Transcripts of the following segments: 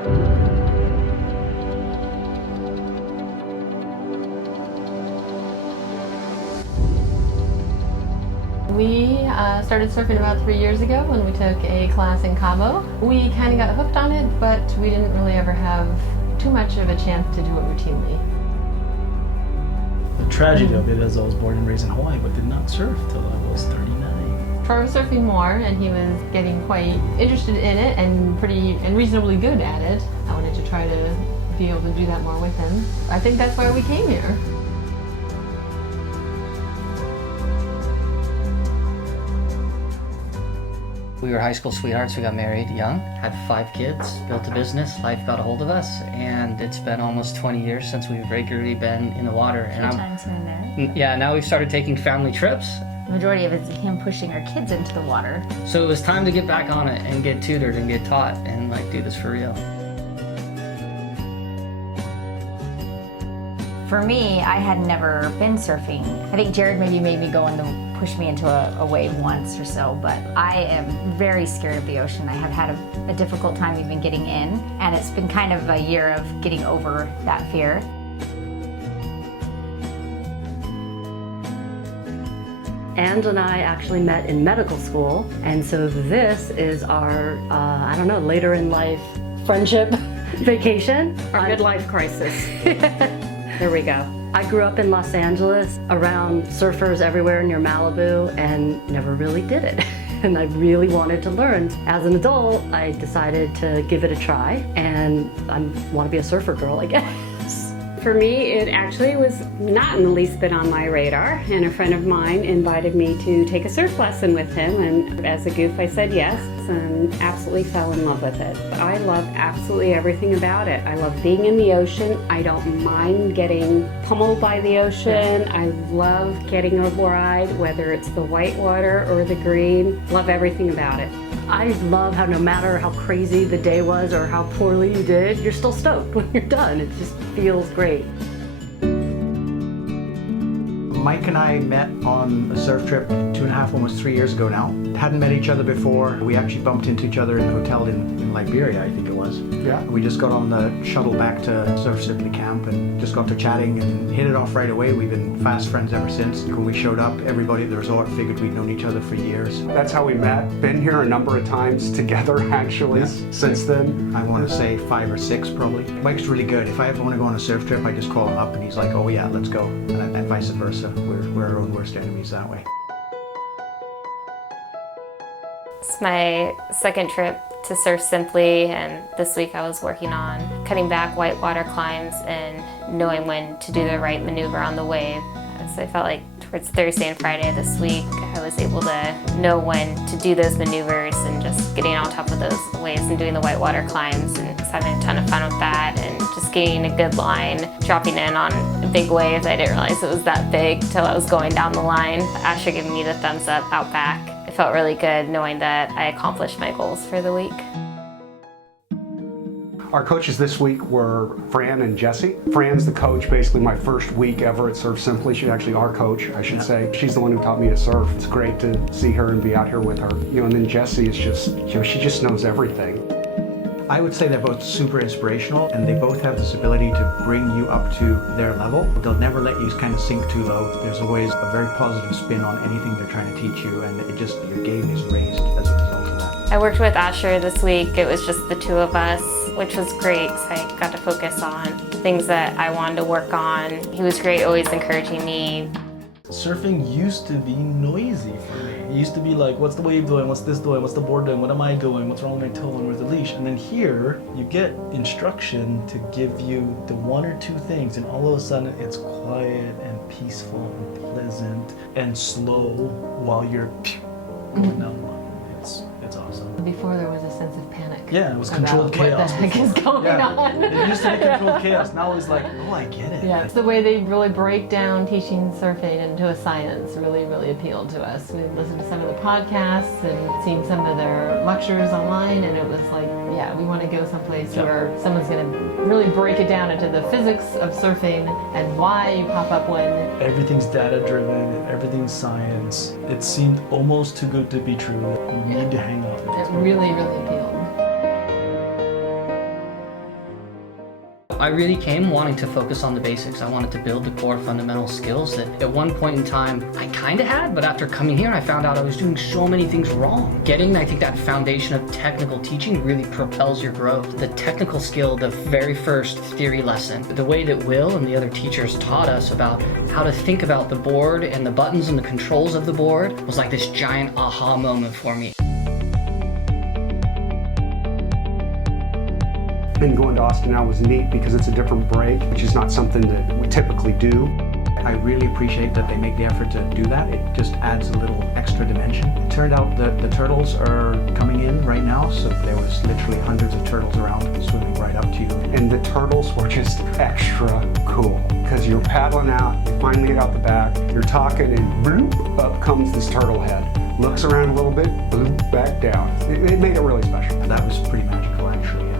We started surfing about 3 years ago when we took a class in Cabo. We kind of got hooked on it, but we didn't really ever have too much of a chance to do it routinely. The tragedy of it is I was born and raised in Hawaii, but did not surf till I was 39. Troy was surfing more, and he was getting quite interested in it and reasonably good at it. I wanted to try to be able to do that more with him. I think that's why we came here. We were high school sweethearts. We got married young, had 5 kids, built a business. Life got a hold of us, and it's been almost 20 years since we've regularly been in the water. A few times here and there. Yeah, now we've started taking family trips. The majority of it is him pushing our kids into the water. So it was time to get back on it and get tutored and get taught and do this for real. For me, I had never been surfing. I think Jared maybe made me go and push me into a wave once or so, but I am very scared of the ocean. I have had a difficult time even getting in, and it's been kind of a year of getting over that fear. Angela and I actually met in medical school, and so this is our, later in life friendship vacation. Our midlife crisis. There we go. I grew up in Los Angeles around surfers everywhere near Malibu and never really did it. And I really wanted to learn. As an adult, I decided to give it a try, and I want to be a surfer girl, I guess. For me, it actually was not in the least bit on my radar, and a friend of mine invited me to take a surf lesson with him, and as a goof I said yes and absolutely fell in love with it. I love absolutely everything about it. I love being in the ocean. I don't mind getting pummeled by the ocean. I love getting a ride, whether it's the white water or the green. Love everything about it. I love how no matter how crazy the day was or how poorly you did, you're still stoked when you're done. It just feels great. Mike and I met on a surf trip 2.5, almost 3 years ago now. Hadn't met each other before. We actually bumped into each other in a hotel in Liberia, I think it was. Yeah. We just got on the shuttle back to Surf Simply Camp and just got to chatting and hit it off right away. We've been fast friends ever since. When we showed up, everybody at the resort figured we'd known each other for years. That's how we met. Been here a number of times together, actually, since then. I want to say 5 or 6 probably. Mike's really good. If I ever want to go on a surf trip, I just call him up and he's like, oh yeah, let's go. And vice versa. We're our own worst enemies that way. It's my second trip to Surf Simply, and this week I was working on cutting back whitewater climbs and knowing when to do the right maneuver on the wave. So I felt like towards Thursday and Friday this week, I was able to know when to do those maneuvers and just getting on top of those waves and doing the whitewater climbs, and just having a ton of fun with that and just getting a good line, dropping in on big waves. I didn't realize it was that big till I was going down the line. Asher giving me the thumbs up out back. It felt really good knowing that I accomplished my goals for the week. Our coaches this week were Fran and Jesse. Fran's the coach, basically my first week ever at Surf Simply. She's actually our coach, I should say. She's the one who taught me to surf. It's great to see her and be out here with her. And then Jesse is just, she just knows everything. I would say they're both super inspirational, and they both have this ability to bring you up to their level. They'll never let you kind of sink too low. There's always a very positive spin on anything they're trying to teach you, and your game is raised as a result of that. I worked with Asher this week. It was just the two of us, which was great because I got to focus on things that I wanted to work on. He was great, always encouraging me. Surfing used to be noisy for me. It used to be like, what's the wave doing? What's this doing? What's the board doing? What am I doing? What's wrong with my toe? And where's the leash? And then here, you get instruction to give you the 1 or 2 things, and all of a sudden it's quiet and peaceful and pleasant and slow while you're going down the line. It's awesome. Before there was a sense of panic. Yeah, it was controlled chaos. What the heck is going on? It used to be controlled chaos. Now it's like, oh, I get it. Yeah, it's the way they really break down teaching surfing into a science really, really appealed to us. We listened to some of the podcasts and seen some of their lectures online, and it was like, yeah, we want to go someplace where someone's going to really break it down into the physics of surfing and why you pop up when. Everything's data driven, everything's science. It seemed almost too good to be true. You need to hang out. It really, really appealed. I really came wanting to focus on the basics. I wanted to build the core fundamental skills that at one point in time I kind of had, but after coming here I found out I was doing so many things wrong. Getting, I think, that foundation of technical teaching really propels your growth. The technical skill, the very first theory lesson, the way that Will and the other teachers taught us about how to think about the board and the buttons and the controls of the board was like this giant aha moment for me. And going to Austin now was neat because it's a different break, which is not something that we typically do. I really appreciate that they make the effort to do that. It just adds a little extra dimension. It turned out that the turtles are coming in right now, so there was literally hundreds of turtles around swimming right up to you. And the turtles were just extra cool because you're paddling out, you finally get out the back, you're talking, and bloop, up comes this turtle head. Looks around a little bit, bloop, back down. It made it really special. That was pretty magical, actually.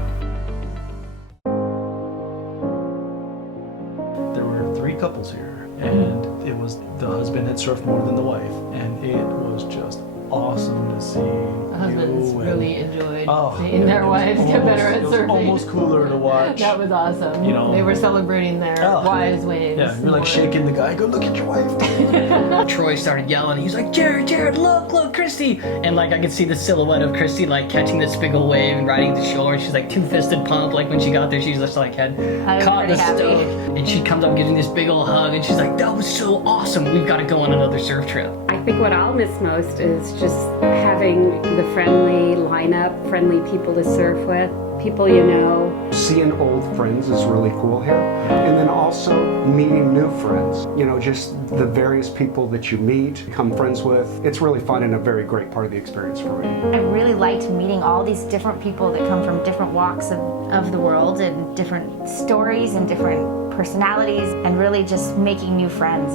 There were 3 couples here, and it was the husband had surfed more than the wife, and it was just awesome to see. The husbands you really and- enjoyed Oh, seeing yeah, their it was wives get better at it was surfing. almost cooler to watch. That was awesome. You know, they were celebrating their Oh. wives' waves. Yeah, you're like shaking the guy. Go look at your wife. Troy started yelling. He's like, Jared, look, Christy. And like I could see the silhouette of Christy like catching this big old wave and riding the shore. She's like two-fisted pump. Like when she got there, she's just like had was caught the pretty happy. stove. And she comes up getting this big old hug, and she's like, that was so awesome. We've got to go on another surf trip. I think what I'll miss most is just having the friendly lineup, friendly people to surf with, people you know. Seeing old friends is really cool here. And then also meeting new friends. You know, just the various people that you meet, become friends with. It's really fun and a very great part of the experience for me. I really liked meeting all these different people that come from different walks of the world and different stories and different personalities, and really just making new friends.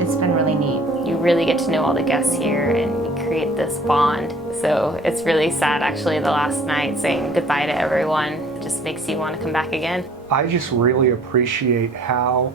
It's been really neat. You really get to know all the guests here and you create this bond. So it's really sad actually the last night saying goodbye to everyone. It just makes you want to come back again. I just really appreciate how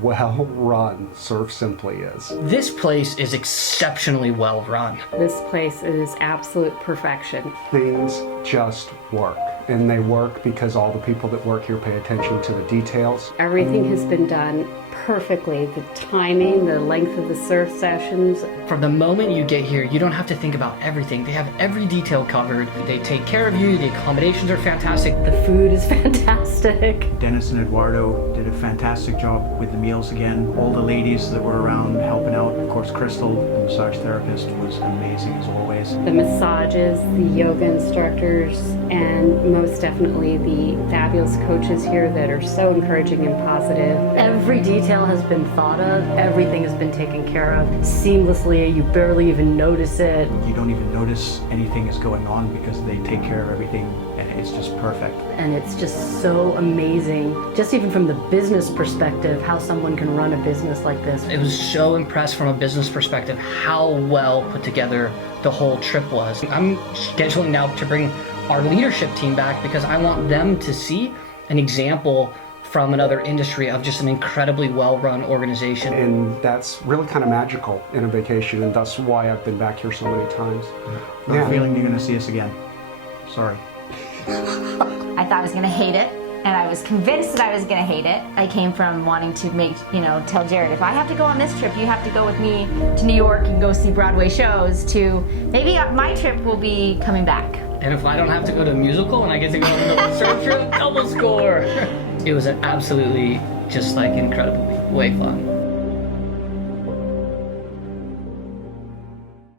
well run Surf Simply is. This place is exceptionally well run. This place is absolute perfection. Things just work. And they work because all the people that work here pay attention to the details. Everything has been done perfectly. The timing, the length of the surf sessions. From the moment you get here, you don't have to think about everything. They have every detail covered. They take care of you. The accommodations are fantastic. The food is fantastic. Dennis and Eduardo did a fantastic job with the meals again. All the ladies that were around helping out. Of course, Crystal, the massage therapist, was amazing as always. The massages, the yoga instructors, and most definitely the fabulous coaches here that are so encouraging and positive. Every detail has been thought of. Everything has been taken care of seamlessly. You barely even notice it. You don't even notice anything is going on because they take care of everything, and it's just perfect. And it's just so amazing, just even from the business perspective, how someone can run a business like this. I was so impressed from a business perspective how well put together the whole trip was. I'm scheduling now to bring our leadership team back because I want them to see an example from another industry of just an incredibly well-run organization. And that's really kind of magical in a vacation, and that's why I've been back here so many times. I have a feeling you're going to see us again. Sorry. I thought I was going to hate it, and I was convinced that I was going to hate it. I came from wanting to tell Jared, if I have to go on this trip, you have to go with me to New York and go see Broadway shows, to maybe my trip will be coming back. And if I don't have to go to a musical and I get to go on another surf trip, double score. It was absolutely just like incredibly way fun.